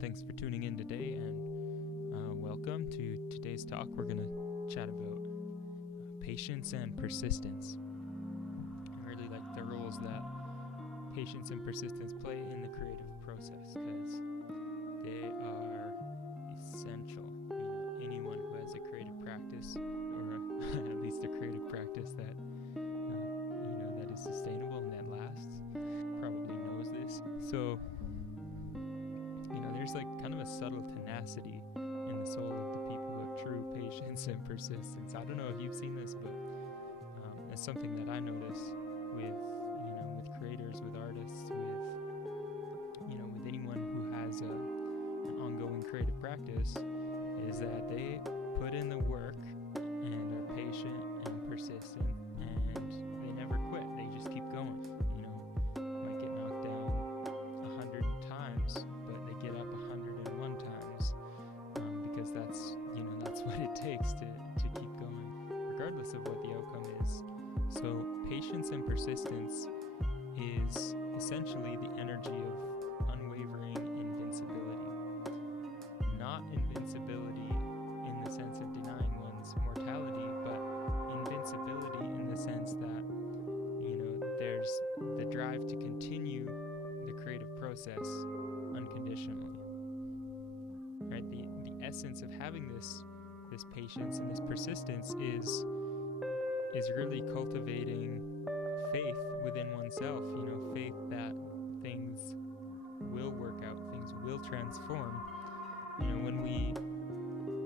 Thanks for tuning in today, and welcome to today's talk. We're going to chat about patience and persistence. I really like the roles that patience and persistence play in the creative process because they are essential. Anyone who has a creative practice, or at least a creative practice that that is sustainable and that lasts, probably knows this. So there's like kind of a subtle tenacity in the soul of the people who have true patience and persistence. I don't know if you've seen this, but it's something that I notice with creators, with artists, with anyone who has an ongoing creative practice, is that they put in the work and are patient and persistent, and they never quit. They just keep going. Might get knocked down 100 times, but they get up 101 times, because that's what it takes to keep going, regardless of what the outcome is. So patience and persistence is essentially the energy of unwavering invincibility. Not invincibility in the sense of denying one's mortality, but invincibility in the sense that, there's the drive to continue the creative process unconditionally. Right? The essence of having this patience and this persistence is really cultivating faith within oneself, faith that things will work out, things will transform. When we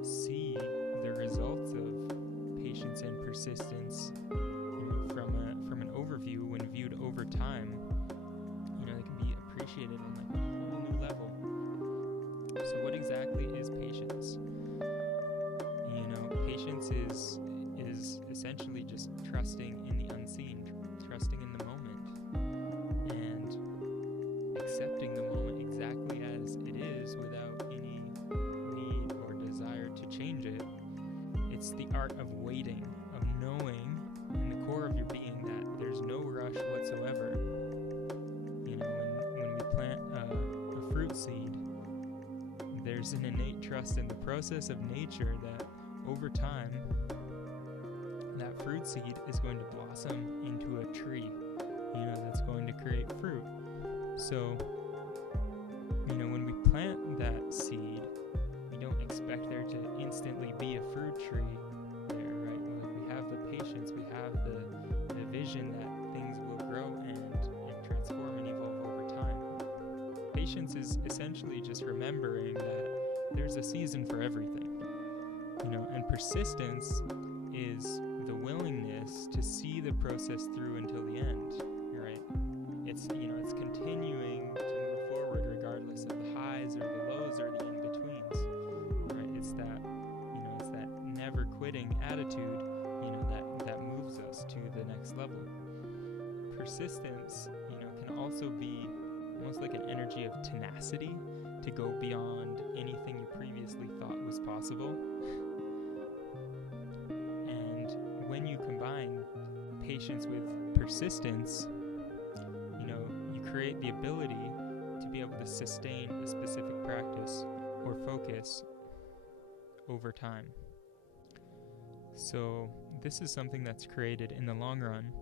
see the results of patience and persistence, from an overview, when viewed over time, they can be appreciated on like a whole new level. So what exactly is patience? Patience is essentially just trusting in the unseen, trusting in the moment, and accepting the moment exactly as it is without any need or desire to change it. It's the art of waiting, of knowing in the core of your being that there's no rush whatsoever. When we plant a fruit seed, there's an innate trust in the process of nature that over time, that fruit seed is going to blossom into a tree, that's going to create fruit. So, when we plant that seed, we don't expect there to instantly be a fruit tree there, right? We have the patience, we have the vision that things will grow and transform and evolve over time. Patience is essentially just remembering that there's a season for everything. And persistence is the willingness to see the process through until the end, right? It's continuing to move forward regardless of the highs or the lows or the in-betweens, right? It's that never quitting attitude, that moves us to the next level. Persistence, can also be almost like an energy of tenacity to go beyond anything you previously thought was possible. When you combine patience with persistence, you create the ability to be able to sustain a specific practice or focus over time. So this is something that's created in the long run.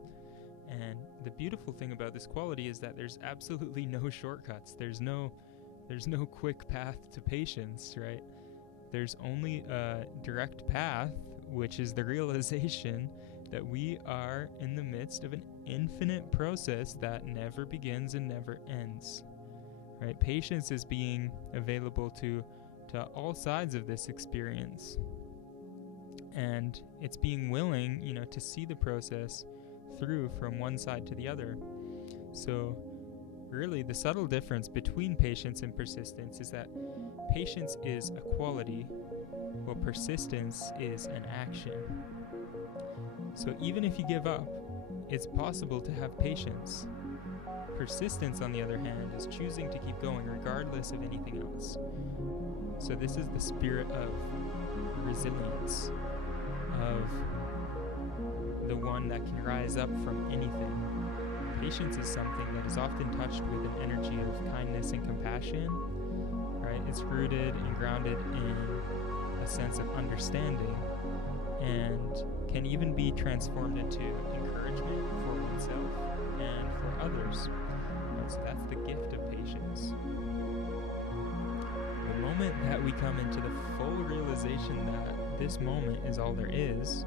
And the beautiful thing about this quality is that there's absolutely no shortcuts. There's no quick path to patience, right? There's only a direct path, which is the realization that we are in the midst of an infinite process that never begins and never ends, right? Patience is being available to all sides of this experience, and it's being willing, to see the process through from one side to the other. So really, the subtle difference between patience and persistence is that patience is a quality, while persistence is an action. So even if you give up, it's possible to have patience. Persistence, on the other hand, is choosing to keep going regardless of anything else. So this is the spirit of resilience, of the one that can rise up from anything. Patience is something that is often touched with an energy of kindness and compassion, right? It's rooted and grounded in a sense of understanding, and can even be transformed into encouragement for oneself and for others. So that's the gift of patience. The moment that we come into the full realization that this moment is all there is,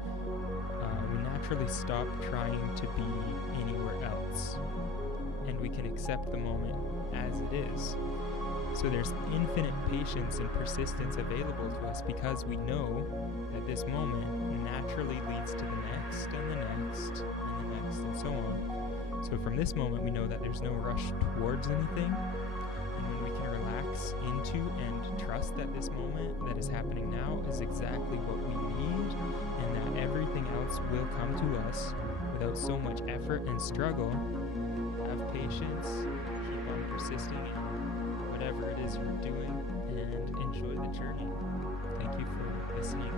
we naturally stop trying to be anywhere else, and we can accept the moment as it is. So there's infinite patience and persistence available to us because we know that this moment naturally leads to the next and the next and the next and so on. So from this moment we know that there's no rush towards anything, and when we can relax into and trust that this moment that is happening now is exactly what we need, and that everything else will come to us without so much effort and struggle, have patience, keep on persisting in whatever it is you're doing, and enjoy the journey. Thank you for listening.